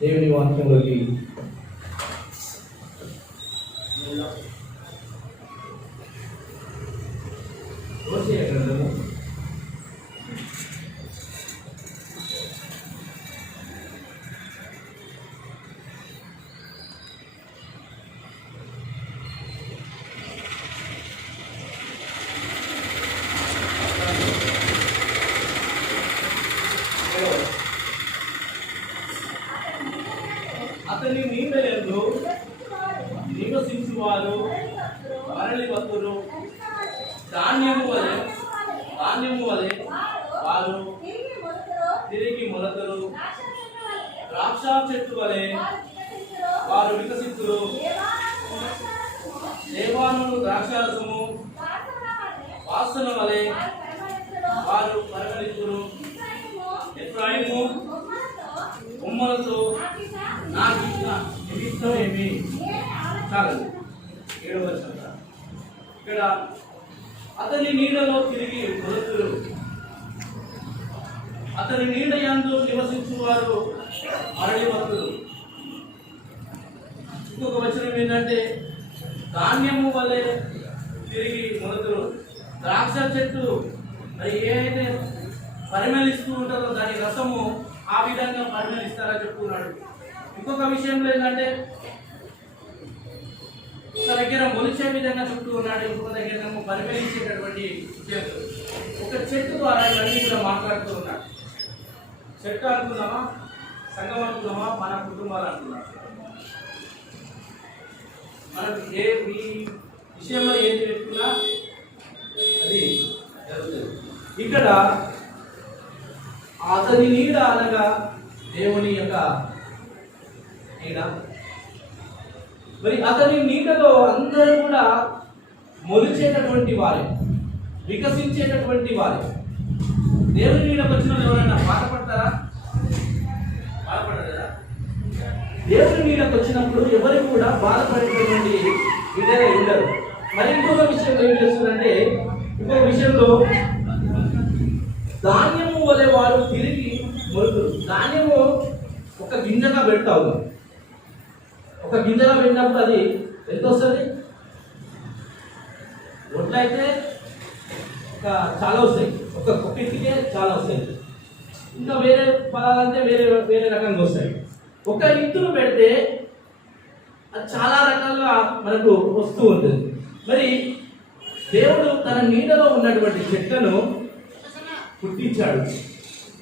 దేవుని వాక్యంలోకి అతని నీడయందు నివసించువారు మరలి భక్తులు ధాన్యము వలె వారు తిరిగి మొలతరు, ద్రాక్ష చెట్టు వలె వారు వికసించురు. లేబానోను ద్రాక్షారసము వాసన వలె వారు పరిమళించురు. ఎఫ్రాయిము కొమ్మలతో నాకు నిమిత్తం ఏమి చాలదు. 7వ వచనం ఇక్కడ అతని నీడలో తిరిగి మొలతురు, అతని నీడ యందు నివసించువారు మరలి భక్తులు. ఇంకొక వచనం ఏంటంటే ధాన్యము వలె తిరిగి మొలతురు. ద్రాక్ష చెట్టు మరి ఏదైతే పరిమళిస్తూ ఉంటుందో దాని రసము ఆ విధంగా పరిమళిస్తారని చెప్తున్నాడు. ఇంకొక విషయంలో ఏంటంటే ఒక దగ్గర మొలిచే విధంగా చెప్తూ ఉన్నాడు, ఇంకొక దగ్గర పరిమళించేటటువంటి చెట్టు. ఒక చెట్టు ద్వారా ఇవన్నీ కూడా మాట్లాడుతూ ఉన్నాడు. చెట్టు అనుకున్నామా, సంఘం అనుకున్నామా, మన కుటుంబాలు అనుకున్నామా? మనం ఈ విషయంలో ఏది పెట్టుకున్నా అది జరుగుతుంది. ఇక్కడ అతని నీడ అనగా దేవుని యొక్క నీడ. మరి అతని నీడలో అందరూ కూడా మొలిచేటటువంటి వారే, వికసించేటటువంటి వారే. దేవుని నీడకు వచ్చిన ఎవరైనా బాధపడతారా? బాధపడరు కదా. దేవుని నీడకు వచ్చినప్పుడు ఎవరు కూడా బాధపడేటటువంటి విధంగా ఉండరు. మరి ఇంకొక విషయంలో ఏం చేస్తుందంటే, ఇంకొక విషయంలో ధాన్యము వలె వారు తిరిగి మొలుతురు. ధాన్యము ఒక గింజగా పెడతావు, ఒక గింజగా పెట్టినప్పుడు అది ఎంత వస్తుంది? ఒట్లయితే చాలా వస్తాయి, ఒక కుక్కికే చాలా వస్తాయి. ఇంకా వేరే పదాలంటే వేరే వేరే రకంగా వస్తాయి. ఒక ఇత్తును పెడితే అది చాలా రకాలుగా మనకు వస్తూ ఉంటుంది. మరి దేవుడు తన నీడలో ఉన్నటువంటి చెట్లను పుట్టించాడు,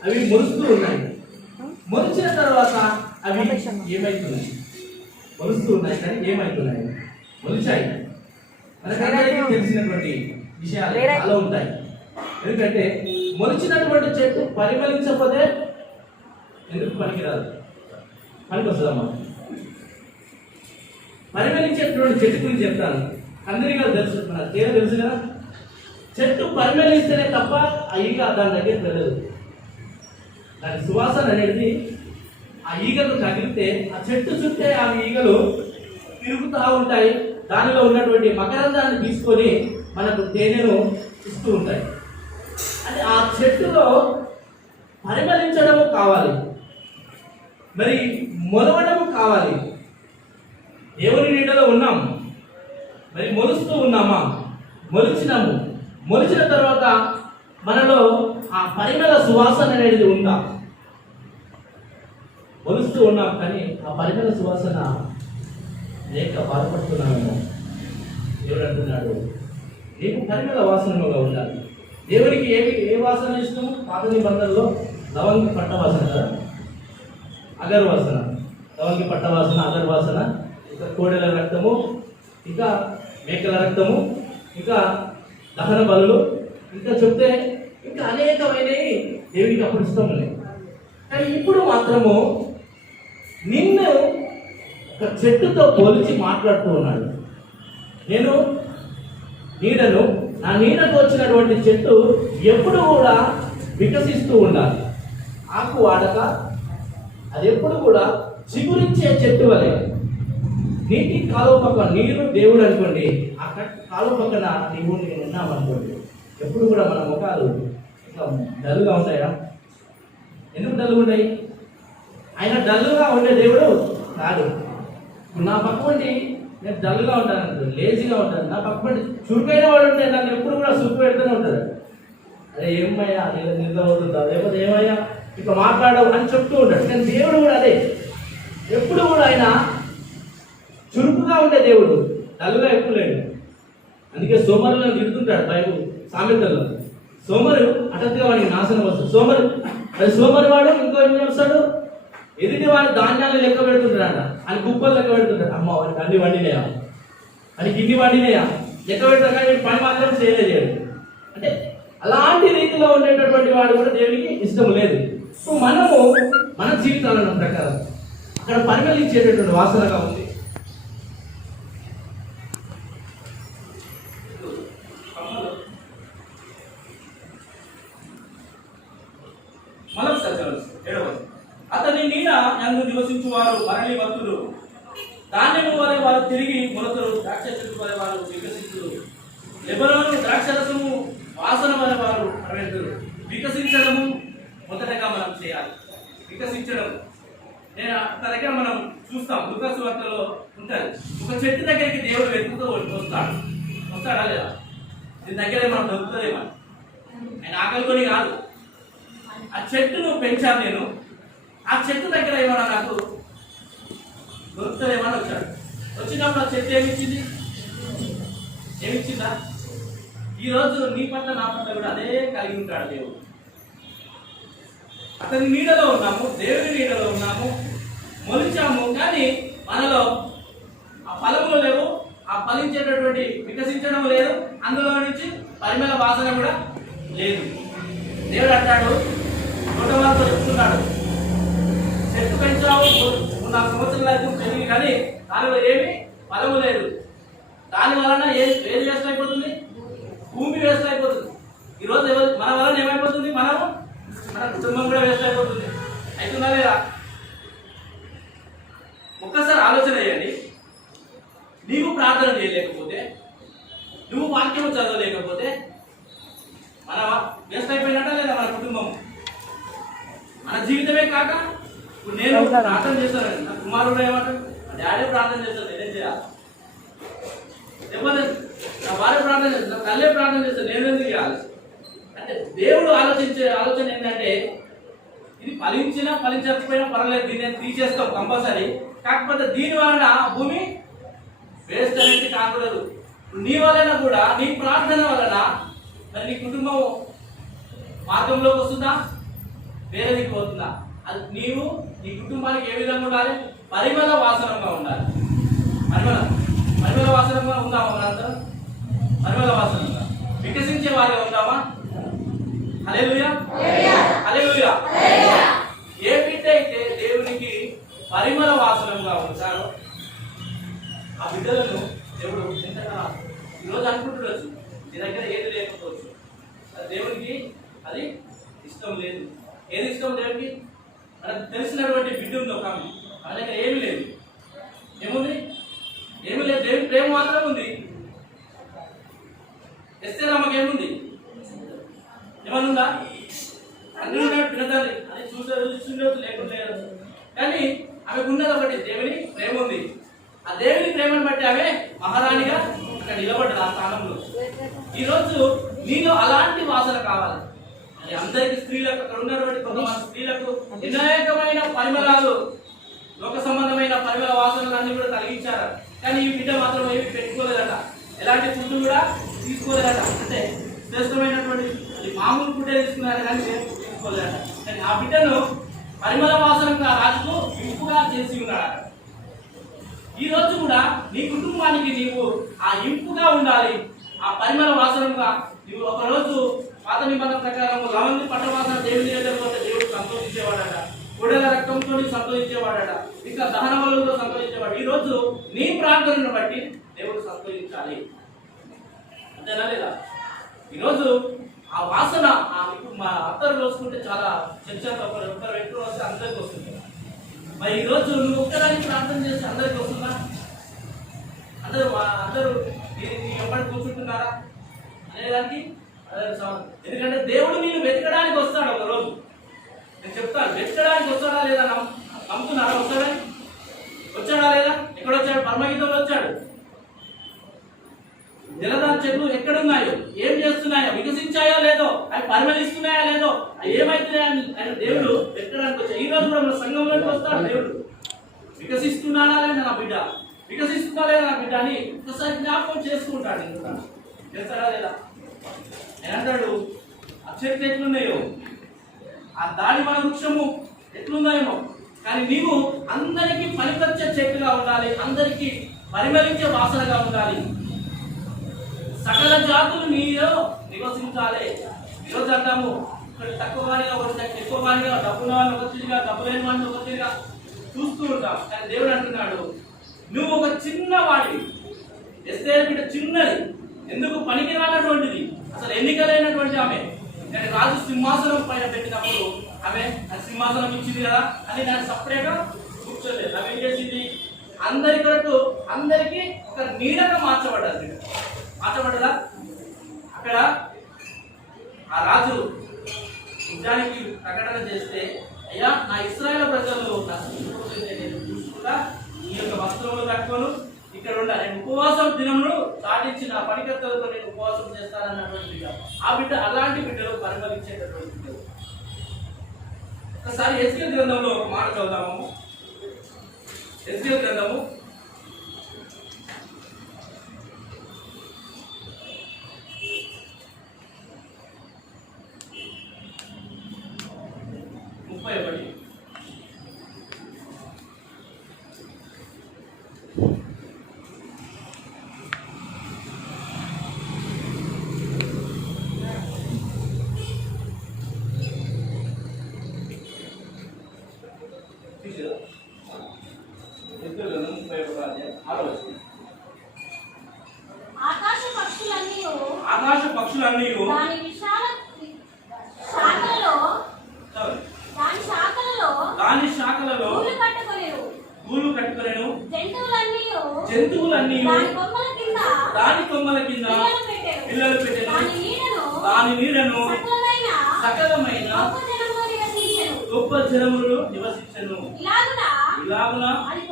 అవి మొలుస్తూ ఉన్నాయి. మొలిచిన తర్వాత అవి ఏమైతున్నాయి? మొలుస్తూ ఉన్నాయి కానీ ఏమైతున్నాయి? మొలిచాయి. మనకందరికీ తెలిసినటువంటి విషయాలు చాలా ఉంటాయి. ఎందుకంటే మొలిచినటువంటి చెట్టు పరిమళించకపోతే ఎందుకు పనికిరాదు? పనికొస్తుందమ్మా. పరిమళించేటువంటి చెట్టు గురించి చెప్తాను. అందరికీ తెలుసు, మన తేడా తెలుసు కదా. చెట్టు పరిమళిస్తేనే తప్ప ఆ ఈగ దాని దగ్గరికి వెళ్ళదు. దాని సువాసన అనేది ఆ ఈగలు తగిలితే ఆ చెట్టు చుట్టే ఆ ఈగలు తిరుగుతూ ఉంటాయి. దానిలో ఉన్నటువంటి మకరందాన్ని తీసుకొని మనకు తేనెను ఇస్తూ ఉంటాయి. అంటే ఆ చెట్టులో పరిమళించడము కావాలి, మరి మొలవడము కావాలి. దేవుని నీడలో ఉన్నాం, మరి మొలుస్తూ ఉన్నామా? మొలిచినాము. మొలిచిన తర్వాత మనలో ఆ పరిమళ సువాసన అనేది ఉందా? మొలుస్తూ ఉన్నాం కానీ ఆ పరిమళ సువాసన లేక బాధపడుతున్నామేమో. దేవుడు అంటున్నాడు నీకు పరిమళ వాసనగా ఉండాలి. దేవునికి ఏ వాసన ఇష్టము? పాత నిబంధనలో లవంగి పట్ట వాసన కదా, అగర్ వాసన, లవంగి పట్ట వాసన, అగర్ వాసన, ఇంకా కోడెల రక్తము, ఇంకా మేకల రక్తము, ఇంకా దహన బలులు, ఇంకా చెప్తే ఇంకా అనేకమైనవి దేవునికి అప్పుడు ఇష్టం లేదు. కానీ ఇప్పుడు మాత్రము నిన్ను ఒక చెట్టుతో పోల్చి మాట్లాడుతూ ఉన్నాడు. నేను నీడను, నా నీడకు వచ్చినటువంటి చెట్టు ఎప్పుడు కూడా వికసిస్తూ ఉండాలి. ఆకు వాడక అది ఎప్పుడు కూడా చిగురించే చెట్టు వలె. నీటి కాలువ పక్కన నీరు దేవుడు అనుకోండి, ఆ కాలువ పక్కన నీవు నేను ఉన్నామనుకోండి, ఎప్పుడు కూడా మన ముఖాలు ఇంకా డల్గా ఉంటాయా? ఎందుకు డల్గా ఉంటాయి? ఆయన డల్గా ఉండే దేవుడు కాదు. నా పక్కవంటి నేను డల్గా ఉంటాను, లేజీగా ఉంటాను, నా పక్కవంటి చురుకైన వాడు ఉంటే నన్ను ఎప్పుడు కూడా సురుకు పెడుతూనే ఉంటాడు. అదే ఏమయ్యా నిద్ర అవుతుందా, లేకపోతే ఏమయ్యా ఇక మాట్లాడవు అని చెప్తూ ఉంటాడు. కానీ దేవుడు కూడా అదే, ఎప్పుడు కూడా ఆయన చురుకుగా ఉండే దేవుడు, డల్గా ఎప్పుడు లేడు. అందుకే సోమరులను తిడుతుంటాడు బైబుల్ సామెతల్లో. సోమరు హఠాత్తుగా వాడికి నాశనం వస్తుంది. సోమరి వాడు ఇంకో ఏం చేస్తాడు, ఎదుటి వాడి ధాన్యాలు లెక్క పెడుతుంటాడు, అని కుప్పలు లెక్క పెడుతుంటాడు. అమ్మ వాడికి అన్ని వండినాయా, అని గిన్ని వండినాయా లెక్క పెడతాడు, కానీ పని మాత్రం చేయలేదు. అంటే అలాంటి రీతిలో ఉండేటటువంటి వాడు కూడా దేవునికి ఇష్టం లేదు. సో మనము మన జీవితాలను ప్రకారం అక్కడ పరిమళించేటటువంటి వాసనగా ఉంది. అతని నీడ యందు నివసించు వారు మరలి భక్తులు, ధాన్యము వలె వారు తిరిగి మొలకలు, ద్రాక్ష చెట్టు వలె వారు వికసించులు, లెబనోను ద్రాక్షరసము వాసన వలె వారు ప్రవేశులు. వికసించడము మొదటగా మనం చేయాలి. వికసించడం నేను అక్కడ దగ్గర మనం చూస్తాం, లూకాసు వార్తలో ఉంటుంది. ఒక చెట్టు దగ్గరికి దేవుడు వెతుకుతూ వస్తాడా లేదా? దీని దగ్గర మనం దొరుకుతుందేమో, ఆయన ఆకలికొని కాదు, ఆ చెట్టును పెంచాను నేను, ఆ చెట్టు దగ్గర ఏమన్నా నాకు దొరుకుతుందేమని వచ్చాడు. వచ్చినప్పుడు ఆ చెట్టు ఏమిచ్చిందా? ఈరోజు నీ పట్ల నా పట్ల కూడా అదే కలిగి ఉంటాడు దేవుడు. అతని నీడలో ఉన్నాము, దేవుని నీడలో ఉన్నాము, మొలిచాము, కానీ మనలో ఆ ఫలములు లేవు, ఆ ఫలించేటటువంటి వికసించడం లేదు, అందులో నుంచి పరిమళ వాసన కూడా లేదు. దేవుడు అంటాడు, తోటవారితో చెప్తున్నాడు, చెట్టు పెంచావు 4 సంవత్సరాల పెరిగి, కానీ దానిలో ఏమి ఫలము లేదు. దాని వలన ఏది వేస్ట్ అయిపోతుంది? భూమి వేస్ట్ అయిపోతుంది. ఈరోజు మన వలన ఏమైపోతుంది? మన కుటుంబం కూడా వేస్ట్ అయిపోతుంది. అవుతుందా లేదా? ఒక్కసారి ఆలోచన చేయండి. నీవు ప్రార్థన చేయలేకపోతే, నువ్వు వాక్యం చదవలేకపోతే మన వేస్ట్ అయిపోయినట్ట లేదా? మన కుటుంబం, మన జీవితమే కాక, ఇప్పుడు నేను ప్రార్థన చేస్తానండి, నా కుమారుడు ఏమంటాడు, మా డాడీ ప్రార్థన చేస్తాను, నేనేం చేయాలి? లేకపోతే నా భార్య ప్రార్థన చేస్తాను, నా తల్లే ప్రార్థన చేస్తాను, నేనేందుకు చేయాలి? అంటే దేవుడు ఆలోచించే ఆలోచన ఏంటంటే, ఇది ఫలించకపోయినా పర్వాలేదు, దీన్ని తీసేస్తాం కంపల్సరీ, కాకపోతే దీని వలన భూమి వేస్ట్ అనేది కాకూడదు. నీ వలన కూడా, నీ ప్రార్థన వలన మరి నీ కుటుంబం మార్గంలోకి వస్తుందా, వేరే దిక్కు పోతుందా? అది నీవు నీ కుటుంబానికి ఏ విధంగా ఉండాలి? పరిమళ వాసనంగా ఉండాలి. పరిమళ వాసనంగా ఉందామా? మనందరం పరిమళ వాసనంగా వికసించే వారిగా ఉందామా? హల్లెలూయా, హల్లెలూయా. ఏ బిడ్డ అయితే దేవునికి పరిమళ వాసనంగా ఉంటారో ఆ బిడ్డలను దేవుడు ఎంతగా ఈరోజు అనుకుంటుండొచ్చు, నీ దగ్గర ఏది లేకపోవచ్చు, దేవునికి అది ఇష్టం లేదు. ఏది ఇష్టం దేవునికి? మనకు తెలిసినటువంటి బిడ్డ ఉంది ఒక ఆమె, మన దగ్గర ఏమీ లేదు. ఏముంది? ఏమీ లేదు. దేవుని ప్రేమ మాత్రం ఉంది. ఎస్తేర్ అమ్మకి ఏముంది? ఏమనుందా? అన్ని పిల్లదాన్ని అది చూడవచ్చు, లేకుండా లేదు. కానీ ఆమెకు ఉన్నది ఒకటి, దేవుని ప్రేమ ఉంది. ఆ దేవుని ప్రేమను బట్టి ఆమె మహారాణిగా అక్కడ నిలబడ్డది ఆ స్థానంలో. ఈరోజు నీలో అలాంటి వాసన కావాలి. అది అందరికి స్త్రీలకు, అక్కడ ఉన్నటువంటి కొంతమంది స్త్రీలకు అనేకమైన పరిమళాలు, లోక సంబంధమైన పరిమళ వాసనలు అన్ని కూడా కలిగించారు. కానీ ఈ బిడ్డ మాత్రం ఏమి పెట్టుకోలేదట. ఎలాంటి ఫుడ్ కూడా తీసుకోలేదట. అంటే శ్రేష్టమైనటువంటి అది మామూలు ఫుడ్డే తీసుకున్నారు కానీ తీసుకోలేదట. కానీ ఆ బిడ్డను పరిమళ వాసనగా రాజుకు ఇంపుగా చేసి ఉన్నాడట. ఈ రోజు కూడా నీ కుటుంబానికి నీవు ఆ ఇంపుగా ఉండాలి, ఆ పరిమళ వాసనగా. నువ్వు ఒకరోజు పాత నిబంధన ప్రకారం లవంగి పట్టవాసన దేవుని లేకపోతే దేవుడు సంతోషించేవాడట, గొడవ రక్తంతో సంతోషించేవాడట, ఇంకా దహన బలులతో సంతోషించేవాడు. ఈ రోజు నీ ప్రార్థనను బట్టి దేవుడు సంతోషించాలి, అంతేనా లేదా? ఈరోజు ఆ వాసన ఇప్పుడు మా అత్తరు రోజుకుంటే చాలా చర్చ ఒక్కరు వ్యక్తులు వస్తే అందరికి వస్తుంది. మరి ఈరోజు నువ్వు ఒక్కదానికి ప్రార్థన చేసి అందరికి వస్తుందా? అందరూ ఎప్పటి కూర్చుంటున్నారా అనేదానికి? ఎందుకంటే దేవుడు నేను వెతకడానికి వస్తాడు ఒక రోజు. నేను చెప్తాను, వెతకడానికి వస్తాడా లేదా నమ్ముతున్నారా? వస్తాడని వచ్చాడా లేదా? ఎక్కడొచ్చాడు? పరమగీతంలో వచ్చాడు. జలదార చెట్లు ఎక్కడున్నాయో, ఏం చేస్తున్నాయో, వికసించాయో లేదో, అవి పరిమళిస్తున్నాయా లేదో, అవి ఏమైతున్నాయని ఆయన దేవుడు వెతకడానికి వచ్చాడు. ఈ రోజు కూడా మన సంఘంలోకి వస్తాడు దేవుడు. వికసిస్తున్నాడా లేదా నా బిడ్డ, వికసిస్తుందా లేదా నా బిడ్డ అని ఒకసారి జ్ఞాపకం చేసుకుంటాడు. ఇంకా చేస్తాడా లేదా? ఏమంటాడు? ఆ చెట్లు ఎట్లున్నాయో, ఆ దానిమ్మ వృక్షము ఎట్లున్నాయేమో, కానీ నీవు అందరికీ పనికొచ్చే చెట్టుగా ఉండాలి, అందరికీ పరిమళించే వాసనగా ఉండాలి. సకల జాతులు నీలో నివసించాలి. ఈరోజు అంటాము ఇక్కడ తక్కువ వారిగా, ఎక్కువ వారిగా, డబ్బున్న వాళ్ళని ఒక తీరుగా, డబ్బు లేని వాళ్ళని ఒక తీరుగా చూస్తూ ఉంటాం. కానీ దేవుడు అంటున్నాడు, నువ్వు ఒక చిన్నవాడి, ఎస్తేరు బిడ్డ చిన్నది, ఎందుకు పనికి రానటువంటిది, అసలు ఎన్నికలైనటువంటి ఆమె. కానీ రాజు సింహాసనం పైన పెట్టినప్పుడు ఆమె సింహాసనం ఇచ్చింది కదా అని దాన్ని సపరేట్గా కూర్చోలేదు. ఆమె ఏం చేసింది? అందరి కొరకు అందరికీ ఒక నీడగా మార్చబడ్డది. మార్చబడ్డదా? అక్కడ ఆ రాజు నిజానికి ప్రకటన చేస్తే, అయ్యా నా ఇశ్రాయేలు ప్రజలు నేను చూసుకుంటా ఈ యొక్క వస్త్రములు కట్టుకోను, ఇక్కడ ఉండ, నేను ఉపవాసం దినమును దాటించి నా పనికర్తలతో నేను ఉపవాసం చేస్తానన్నటువంటి బిడ్డ. ఆ బిడ్డ అలాంటి బిడ్డలు పరిమళించేటటువంటి బిడ్డలు. ఒకసారి హెజ్కేలు గ్రంథంలో ఒక మాట చదువుదాము. హెజ్కేలు గ్రంథము 31. ఆకాశ పక్షులన్నీ దాని శాఖలలో గూళ్ళు కట్టుకొనేను, జంతువులన్నీ దాని కొమ్మల కింద పిల్లలు పెట్టెను, దాని నీడను సకలమైన గొప్ప జనములు నివసించెను. ఇలాగున అది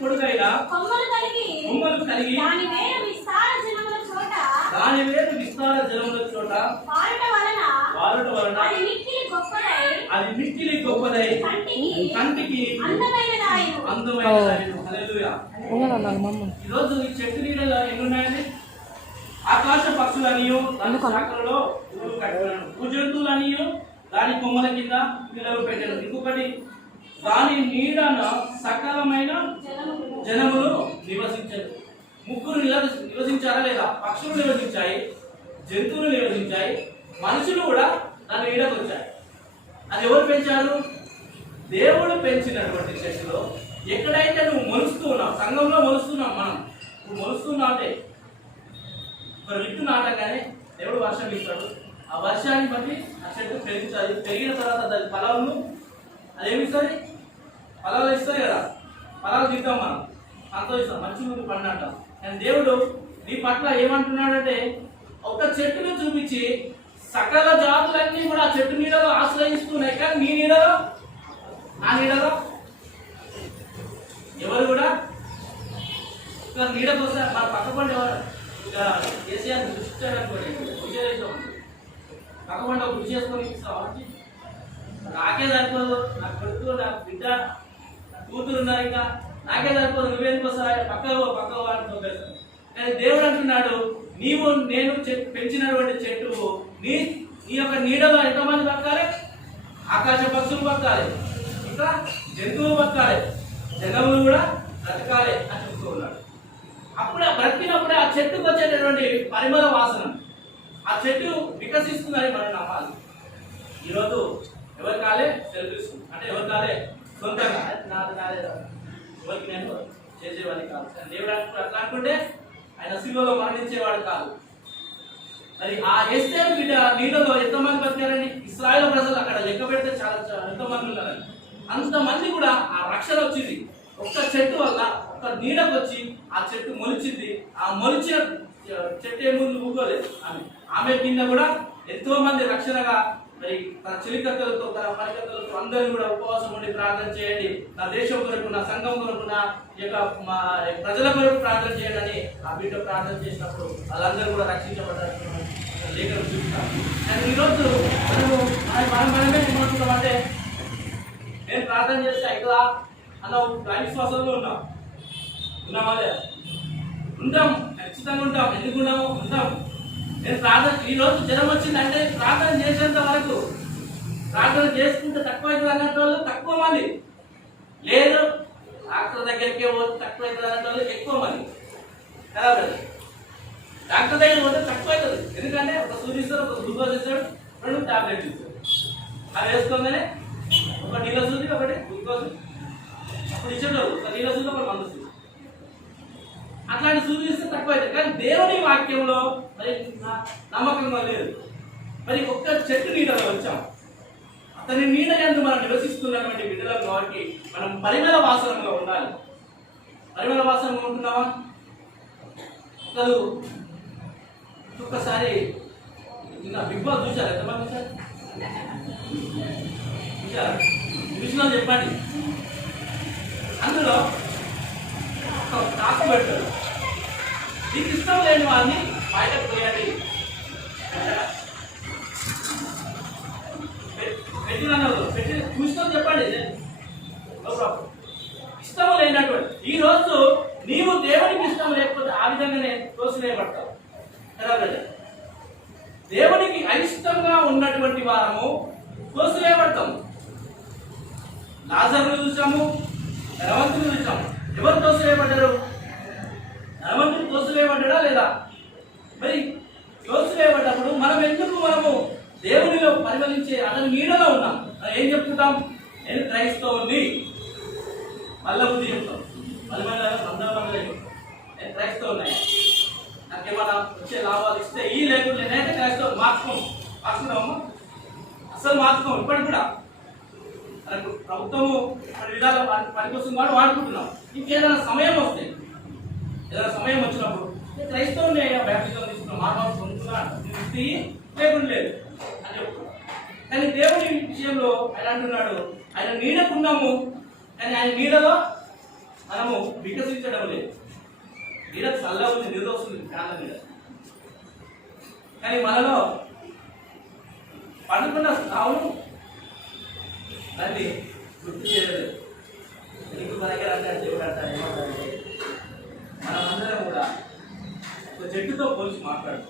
పొడుగైన కొమ్మలు కలిగి దాని వేరు విస్తార జనముల చోట వారుట వలన అది మిక్కిలి గొప్పదై కంటికి అందమైన. ఈరోజు ఈ చెట్టు నీడలో ఎన్ని ఉన్నాయండి? ఆకాశ పక్షులనియు దాని శాఖలలో గూళ్ళు కట్టుకున్నాను, భూజంతువులనియు దాని కొమ్మల కింద పిల్లలు పెట్టాను. ఇంకొకటి దాని నీడన సకలమైన జనములు నివసించారు. ముగ్గురు నివసించారా లేదా? పక్షులు నివసించాయి, జంతువులు నివసించాయి, మనుషులు కూడా దాని నీడకు వచ్చాయి. అది ఎవరు పెంచారు? దేవుడు పెంచినటువంటి చెట్టులో ఎక్కడైతే నువ్వు మొలుస్తూ ఉన్నావు, సంఘంలో మొలుస్తున్నావు, మనం నువ్వు మొలుస్తున్నావు అంటే ఒక విత్తు నాటగానే దేవుడు వర్షం ఇస్తాడు. ఆ వర్షాన్ని బట్టి ఆ చెట్టు పెరిగించాలి. పెరిగిన తర్వాత దాని ఫలాలను అదేమిస్తుంది? ఫలాలు ఇస్తాయి కదా, ఫలాలు తింటాం, మనం సంతోషిస్తాం, మంచి ముందు పండంటాం. కానీ దేవుడు నీ పట్ల ఏమంటున్నాడంటే, ఒక చెట్టును చూపించి సకల జాతులన్నీ కూడా ఆ చెట్టు నీడలో ఆశ్రయిస్తున్నాయి, కానీ నీ నీడలో, నా నీడలో ఎవరు కూడా నీడ కోసం మన పక్కపండి ఎవరు కేసీఆర్ దృష్టించాడనుకోండి, కృషి చేసాం, పక్కపండి ఒక కృషి చేసుకొని ఇస్తాం. నాకే సరిపోదు, నా కొడుకు, నా బిడ్డ, నా కూతురు ఉన్నారు, ఇంకా నాకే సరిపోదు, నువ్వేందుకు వస్తా పక్కకు వాడితో కానీ దేవుడు అంటున్నాడు, నీవు నేను పెంచినటువంటి చెట్టు నీ నీ యొక్క నీడలో ఎంతమంది బతకాలి? ఆకాశ పక్షులు బతకాలి, ఇంకా జంతువులు బతకాలి, జనములు కూడా బ్రతకాలి అని చెప్తూ ఉన్నాడు. అప్పుడే బ్రతికినప్పుడే ఆ చెట్టుకు వచ్చేటటువంటి పరిమళ వాసన, ఆ చెట్టు వికసిస్తుందని మనం నమ్మాలి. ఈరోజు ఎవరి కాలే సెల్ఫీస్, అంటే ఎవరి కాలే సొంతంగా నాది కాలేదు, ఎవరికి నేను చేసేవాడిని కాదు. దేవుడు అట్లా అనుకుంటే ఆయన శిలువలో మరణించేవాడు కాదు. మరి ఆ ఎస్తేరు బిడ్డ నీళ్ళలో ఎంతమంది బతికారండి? ఇశ్రాయేలు ప్రజలు అక్కడ లెక్క పెడితే చాలా ఎంతమంది ఉన్నారండి. అంతమంది కూడా ఆ రక్షణ వచ్చింది ఒక్క చెట్టు వల్ల. ఒక నీడకు వచ్చి ఆ చెట్టు మొలిచింది. ఆ మొలిచిన చెట్టు ఏమో ఊగలేదు ఆమె కింద కూడా ఎంతో మంది రక్షణగా, మరి తన చెలికత్తలతో తన పరికత్తలతో అందరూ కూడా ఉపవాసం ఉండి ప్రార్థన చేయండి, నా దేశం కొరకు, నా సంఘం కొరకు, నా యొక్క మా ప్రజల కొరకు ప్రార్థన చేయండి అని ఆ బిడ్డ ప్రార్థన చేసినప్పుడు వాళ్ళందరూ కూడా రక్షించబడ్డారు లేఖను చూస్తాం. కానీ ఈరోజు మనమే ఏమనుకుంటామంటే, నేను ప్రార్థన చేస్తే అవుతుందా అన్న విశ్వాసంలో ఉన్నామా లేదా? ఉంటాం, ఖచ్చితంగా ఉంటాం. ఎందుకు ఉంటాం. నేను ప్రార్థన ఈరోజు జ్వరం వచ్చిందంటే ప్రార్థన చేసేంత వరకు, ప్రార్థన చేసుకుంటే తక్కువ అవుతుంది అన్నట్టు వాళ్ళు తక్కువ మంది, లేదు డాక్టర్ దగ్గరికి పోతే తక్కువ అవుతుంది అన్నట్టు వాళ్ళు ఎక్కువ మంది కదా. డాక్టర్ దగ్గర పోతే తక్కువ అవుతుంది, ఎందుకంటే ఒక సూచిస్తాడు, ఒక గ్లూకోజ్ ఇస్తాడు, 2 టాబ్లెట్స్ ఇస్తాడు. అది వేసుకోగానే ఒక నీళ్ళ సూది, ఒకటి గ్లూకోజ్, అప్పుడు ఇచ్చాడు ఒక నీళ్ళ సూది, ఒక మందు సూది, అట్లాంటి సూచిస్తే తక్కువ అవుతుంది. కానీ దేవుని వాక్యంలో మరి నమ్మకంగా లేదు. మరి ఒక్క చెట్టు నీడలో వచ్చాం, అతని నీడ యందు మనం నివసిస్తున్నటువంటి బిడ్డలం కాబట్టి మనం పరిమళ వాసనలో ఉండాలి. పరిమళ వాసనలో ఉంటున్నావా? అసలు ఒక్కసారి బిగ్ బాస్ చూసారు? ఎంతమంది చూసారు? చూసినా చెప్పండి. అందులో ఒక టాస్క్ పెడతాడు, నీకు ఇష్టం లేని వాడిని బయటకు పోయాలి. పెట్టి చూసినా చెప్పండి, ఇష్టం లేనటువంటి. ఈ రోజు నీవు దేవునికి ఇష్టం లేకపోతే ఆ విధంగానే తోసివేయబడతావు కదా. దేవునికి అయిష్టంగా ఉన్నటువంటి వారము తోసివేయబడతాము. లాజరును చూసాము, ధనవంతుని చూసాము. ఎవరు తోసివేయబడ్డారు? ధనవంతుడు తోసివేయబడ్డా లేదా? మరి తోసివేయబడ్డప్పుడు మనము దేవునిలో పరిగణించే అతని నీడలో ఉన్నాం. ఏం చెప్పుకుంటాం? నేను క్రైస్తవుని, మళ్ళా బుద్ధి చెప్తాం, నేను క్రైస్తవున్నాయి, నాకేమన్నా వచ్చే లాభాలు ఇస్తే ఈ లేకుండా నేనైతే క్రైస్తవు మార్చుకుంటామమ్మా. అసలు మార్చుకోం. ఇప్పటికి కూడా మనకు ప్రభుత్వము కొన్ని విధాలు పనికొస్తుంది వాడు వాడుకుంటున్నాం. ఇంకేదైనా సమయం వస్తే, ఏదైనా సమయం వచ్చినప్పుడు క్రైస్తవుని బ్యాప్టిజం తీసుకున్నాం, మార్పు పొందుతున్నా లేకుండా లేదు అని చెప్తున్నాం. కానీ దేవుని విషయంలో ఆయన అంటున్నాడు, ఆయన నీడకున్నాము, కానీ ఆయన నీడలో మనము వికసించడం లేదు. నీడ చల్ల ఉంది, నిద్ర వస్తుంది ఫ్యాన్ల మీద, కానీ మనలో పండుకున్న సావును దాన్ని గుర్తు చేయలేదు. నీకు దగ్గర అంటాడు దేవుడు అంటాడు, ఏమంటాడంటే మనమందరం కూడా ఒక చెట్టుతో పోల్చి మాట్లాడు.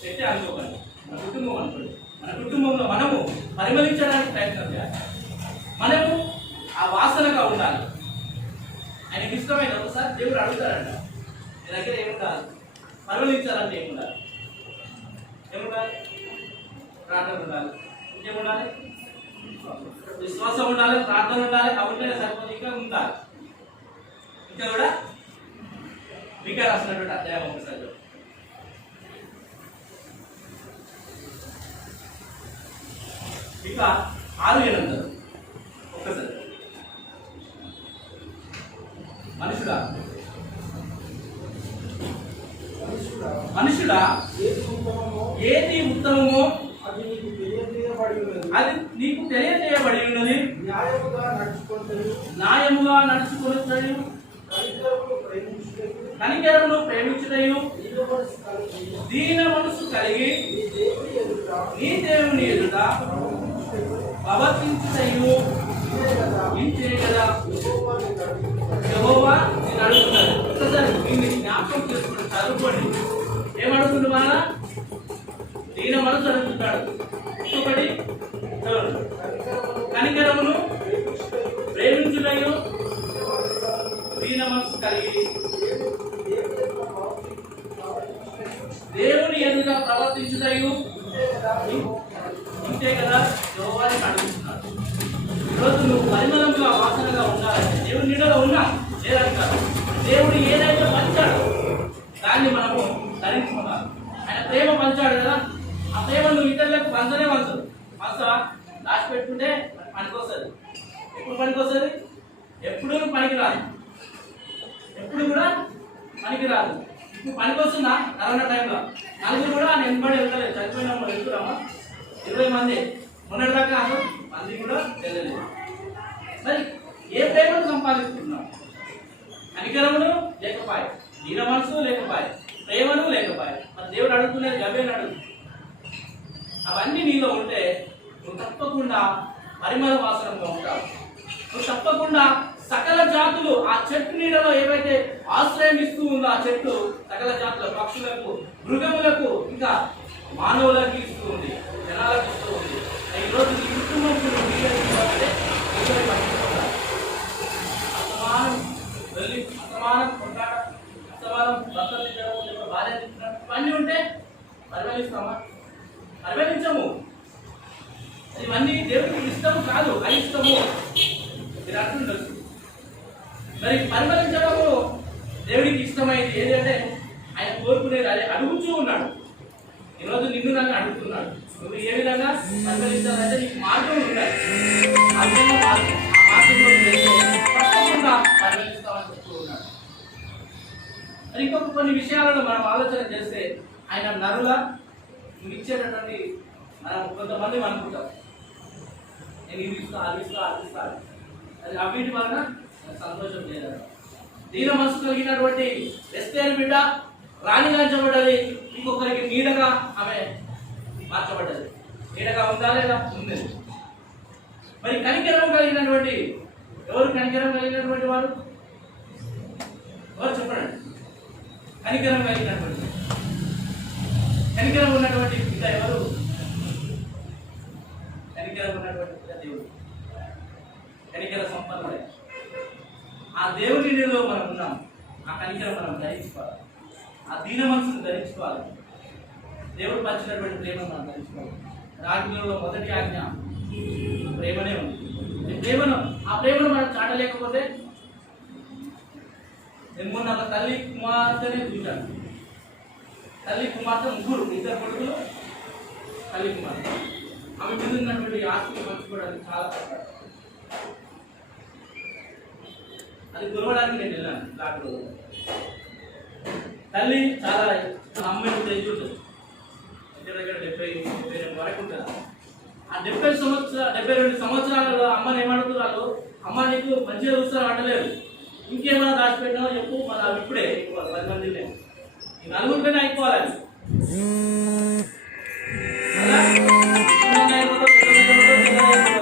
చెట్టే అనుకోకండి, మన కుటుంబం అనుకోండి. మన కుటుంబంలో మనము పరిమళించడానికి ప్రయత్నం చేయాలి. మనము ఆ వాసనగా ఉండాలి. ఆయనకి ఇష్టమైన ఒకసారి దేవుడు అడుగుతాడంట, నీ దగ్గర ఏముండాలి? పరిమళించాలంటే ఏముండాలి? ప్రార్థన ఉండాలి, ఇంకేముండాలి? విశ్వాసం ఉండాలి, ప్రార్థన ఉండాలి. అవి ఉంటేనే సరిపోతుంది. ఇంకా ఉండాలి. ఇంకా కూడా ఇంకా రాసినటువంటి అధ్యాయం ఒకసారి ఇక 6:8 ఒక్కసారి. మనుషుడా ఏది ఉత్తమమో అది నీకు తెలియజేయబడి ఉన్నది. న్యాయముగా నడుచుకొనుటయు కనికరమును ప్రేమించుటయు దీన మనసు కలిగి నీ దేవుని ఎదుట ప్రవర్తించుటయు ఇంతే కదా యెహోవా నిన్ను అడుగుతున్నాడు. దీన్ని జ్ఞాపకం చేసుకుని చదువుకోండి. ఏమడుగుతుంది మన దీన మనసు అడుగుతున్నాడు. ఇంకొకటి కనికరమును ప్రేమించుటయు దీన మనసు కలిగి దేవుని ఎదుట ప్రవర్తించుటయు ఇంతే కదా యోవాన్ని అడుగుతున్నాడు. ఈరోజు నువ్వు పరిమళంగా వాసనగా ఉండాలంటే దేవుని నీడలో ఉన్నా లేదంటారు. దేవుడు ఏదైతే పంచాడో దాన్ని మనము ధరించుకున్నాం. ఆయన ప్రేమ పంచాడు కదా, ఆ ప్రేమ నువ్వు ఇతరులకు పంచనే పంచదు. పంచవా దాచిపెట్టుకుంటే పనికొస్తుంది. ఎప్పుడు పనికొస్తుంది? ఎప్పుడు పనికిరాదు, ఎప్పుడు కూడా పనికిరాదు. ఇప్పుడు పనికొస్తుందా? కరోనా టైంలో నలుగురు కూడా వెనుబడి వెళ్తలేదు. చనిపోయిన వెళ్తున్నామా 20 మంది, మొన్నటిదాకా అసలు మంది కూడా వెళ్ళలేదు. మరి ఏ ప్రేమను సంపాదిస్తున్నాం? కనికరమును లేకపోయే, దీన మనసు లేకపోయే, ప్రేమను లేకపోయే. మరి దేవుడు అడుగుతున్నది గవేని అడుగు. అవన్నీ నీలో ఉంటే నువ్వు తప్పకుండా పరిమళ వాసనంగా ఉంటావు. నువ్వు తప్పకుండా సకల జాతులు ఆ చెట్టు నీడలో ఏవైతే ఆశ్రయం ఇస్తూ ఉందో ఆ చెట్టు సకల జాతుల పక్షులకు, మృగములకు, ఇంకా మానవులకు ఇస్తూ ఉంది, జనాలకు ఇస్తూ ఉంది. ఈరోజు నీ కుటుంబం అసమానం వెళ్ళి అసమానం కొట్టాడ, అసమానం భర్తలు తిట్టడం, భార్య తిట్టడం ఇవన్నీ ఉంటే పరిమళిస్తామా? పరిమళించము. ఇవన్నీ దేవుడికి ఇష్టము కాదు, అయిష్టము. మీరు అర్థం తెలుసు. మరి పరిమళించడము దేవుడికి ఇష్టమైంది ఏదంటే ఆయన కోరుకునేది అదే అడుగుతూ ఉన్నాడు. ఈరోజు నిన్ను నన్ను అడుగుతున్నాడు, నువ్వు ఏ విధంగా పరిమళించాలంటే నీకు మార్గం ఉండాలి. ఆ మార్గంలో తప్పకుండా పరిమళిస్తామని చెప్తూ ఉన్నాడు. మరి ఇంకొక కొన్ని విషయాలను మనం ఆలోచన చేస్తే ఆయన నరుల ఇచ్చేటటువంటి మనం కొంతమంది అనుకుంటాం, నేను ఇది ఇస్తా, అది ఇస్తా, అది ఇస్తాను. అది అవిటి వలన సంతోషం లేదు. దీన మనసు కలిగినటువంటి ఎస్తేరు బిడ్డ రాణిగాంచబడ్డది, ఇంకొకరికి నీడగా ఆమె మార్చబడ్డది. నీడగా ఉందా లేదా? ఉంది. మరి కనికరం కలిగినటువంటి ఎవరు? కనికరం కలిగినటువంటి వారు ఎవరు చెప్పండి? కనికరం కలిగినటువంటి, కనికరం ఉన్నటువంటి బిడ్డ ఎవరు? కనికరం ఉన్నటువంటి బిడ్డ దేవుడు. కనికర సంపన్నుడే. ఆ దేవుని నీడలో మనం ఉన్నాం. ఆ కనికరం మనం ధరించుకోవాలి. ఆ దీన మనసును ధరించుకోవాలి. దేవుడు పంచినటువంటి ప్రేమను మనం ధరించుకోవాలి. రాజ్ఞంలో మొదటి ఆజ్ఞ ప్రేమనే ఉంది. ఆ ప్రేమను మనం చాటలేకపోతే, నేను మొన్న ఒక తల్లి కుమార్తెనే చూశాను. తల్లి కుమార్తె ముగ్గురు, 2 కొడుకులు, తల్లి కుమార్తె. ఆమె మీద ఉన్నటువంటి ఆస్తిని పంచుకోవడానికి చాలా కష్టపడ్డాను. అది కొనవడానికి నేను వెళ్ళాను. లాక్లో తల్లి చాలా అమ్మాయి తెచ్చుంటుంది, దగ్గర 70 వరకు ఉంటుంది. ఆ 72 సంవత్సరాలలో అమ్మని ఏమడుగుతున్నారు? అమ్మ నీకు మంచిగా చూస్తాను అంటలేదు, ఇంకేమైనా దాచిపెట్టినావో చెప్పు, మన అవి ఇప్పుడే 10 మంది ఈ నలుగురికైనా అయిపోవాలి.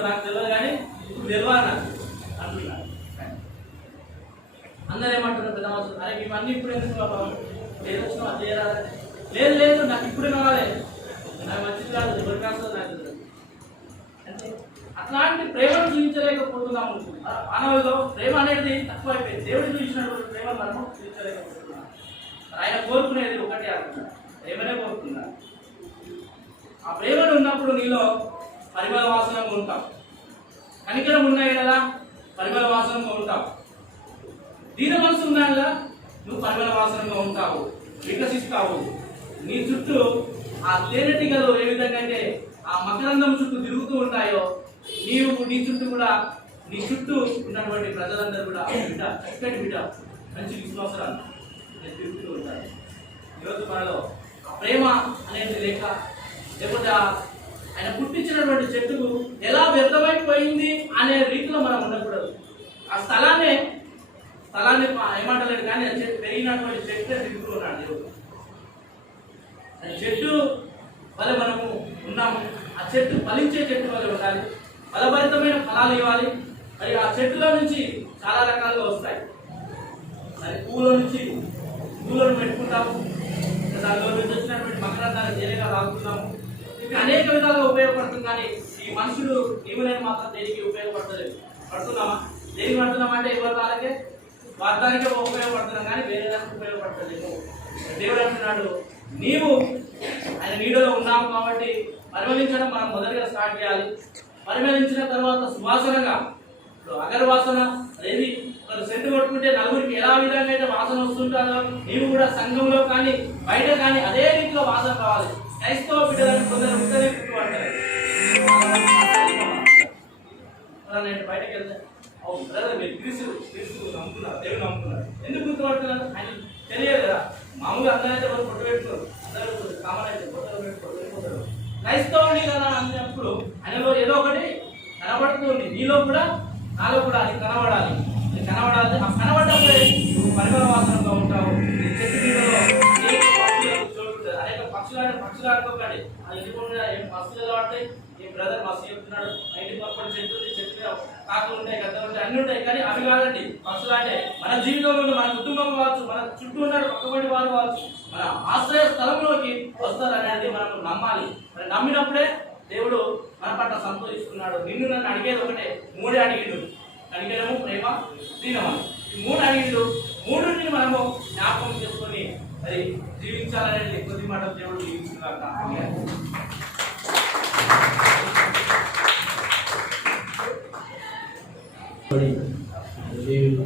నాకు తెలియదు కానీ ఇప్పుడు తెలియాలి అంటున్నాను. అందరూ ఏమంటున్నారు? పెద్ద అవసరం, అరే ఇవన్నీ ఇప్పుడు ఎందుకు బాబా, ఏది వచ్చినా అది చేయరాదు. లేదు లేదు, నాకు ఇప్పుడే కావాలి, నాకు మంచిది కాదు, ఎవరి కాదు నాకు అంటే అట్లాంటి ప్రేమను చూపించలేకపోతున్నాము. మానవులో ప్రేమ అనేది తక్కువైపోయింది. దేవుడు చూపించినటువంటి ప్రేమ మనము చూపించలేకపోతున్నాం. ఆయన కోరుకునేది ఒకటే అనుకున్నాడు, ప్రేమనే కోరుకున్నాడు. ఆ ప్రేమను ఉన్నప్పుడు నీలో పరిమళ వాసనంగా ఉంటావు. కనికరం ఉన్నాయి కదా, పరిమళ వాసనంగా ఉంటావు. దీన మనసు ఉన్నాడు కదా, నువ్వు పరిమళ వాసనంగా ఉంటావు, వికసిస్తావు. నీ చుట్టూ ఆ తేనెటీగలు ఏ విధంగా అయితే ఆ మకరందం చుట్టూ తిరుగుతూ ఉంటాయో, నీ చుట్టూ కూడా, నీ చుట్టూ ఉన్నటువంటి ప్రజలందరూ కూడా బిడ్డ, చక్కటి బిడ్డ, మంచి విశ్వాసాలు తిరుగుతూ ఉంటారు. ఈరోజు మనలో ఆ ప్రేమ అనేది లేకపోతే ఆయన పుట్టించినటువంటి చెట్టుకు ఎలా వ్యర్థమైపోయింది అనే రీతిలో మనం ఉండకూడదు. ఆ స్థలాన్ని ఏమంటలేదు కానీ పెరిగినటువంటి చెట్టు తిరుగుతూ ఉన్నాడు దేవుడు. చెట్టు వల్ల మనము ఉన్నాము. ఆ చెట్టు ఫలించే చెట్టు వల్ల ఉండాలి, ఫలభరితమైన ఫలాలు ఇవ్వాలి. మరి ఆ చెట్టులో నుంచి చాలా రకాలుగా వస్తాయి. మరి పువ్వులో నుంచి తీసుకుంటాము, దానిలో నుంచి వచ్చినటువంటి మకరందాన్ని తేలిగా తాగుతున్నాము. ఇది అనేక విధాలుగా ఉపయోగపడుతుంది. కానీ ఈ మనుషులు నీవులను మాత్రం దేనికి ఉపయోగపడతలేదు. పడుతున్నామా? దేనికి పడుతున్నామంటే ఎవరి వాళ్ళకే వార్తానికే ఉపయోగపడుతున్నాం, కానీ వేరే దానికి ఉపయోగపడతలేము. దేవుడు అంటున్నాడు, నీవు ఆయన నీడలో ఉన్నాము కాబట్టి పరిమళించడం మనం మొదటిగా స్టార్ట్ చేయాలి. పరిమళించిన తర్వాత సువాసనగా, అగరు వాసన అనేది సెంటు కొట్టుకుంటే నలుగురికి ఎలా విధంగా అయితే వాసన వస్తుంటారో నీవు కూడా సంఘంలో కానీ బయట కానీ అదే రీతిలో వాసన రావాలి. క్రైస్తవ బిడ్డలను కొందరు ఉంటేనే గుర్తుపడతారు. నేను బయటకు వెళ్తే అవును బ్రదర్ మీరు క్రీస్తు నమ్ముతున్నారు, దేవుడు నమ్ముతున్నారు, ఎందుకు గుర్తుపడుతున్నారు? ఆయన తెలియదు కదా. మామూలుగా అందరైతే వాళ్ళు పొట్టు పెట్టుకోరు, అందరూ కామన్ అయితే పొట్టలు పెట్టుకోరు, వెళ్ళిపోతారు. క్రైస్తవుని కదా అన్నప్పుడు ఆయనలో ఏదో ఒకటి కనబడుతుంది. నీలో కూడా నాలో కూడా అది కనబడాలి. అది కనబడాలి. ఆ కనబడ్డప్పుడే నువ్వు పరిమళ వాసనగా ఉంటావు. నీ చెట్టు నీడలో అనేక పక్షులకు చోటు ఉంటుంది. అనేక పక్షులు ఆడుకోకండి. అది ఎందుకుండా ఏం పక్షులు పడతాయి. ఈ బ్రదర్ మస్తు చెప్తున్నాడు, ఇంటికి పక్కన చెట్టు ఉంది, చెట్టు మీద కాకులు ఉంటాయి, గద్దలు ఉంటాయి, అన్ని ఉంటాయి. కానీ అవి కాదండి పక్షులు. అంటే మన జీవితంలో మన కుటుంబం కావచ్చు, మన చుట్టూ ఉన్న పక్కబడి వారు కావచ్చు, మన ఆశ్రయ స్థలంలోకి వస్తారు అనేది మనం నమ్మాలి. మరి నమ్మినప్పుడే దేవుడు మన పట్ల సంతోషిస్తున్నాడు. నిన్ను నన్ను అడిగేది ఒకటే, మూడే అడిగిండు. కనికరము, ప్రేమ, దీనమని. ఈ మూడు అడిగిండు. మూడుని మనము జ్ఞాపకం చేసుకొని మరి జీవించాలనేది కొద్ది మాట దేవుడు జీవిస్తున్నాడు. దేవుడు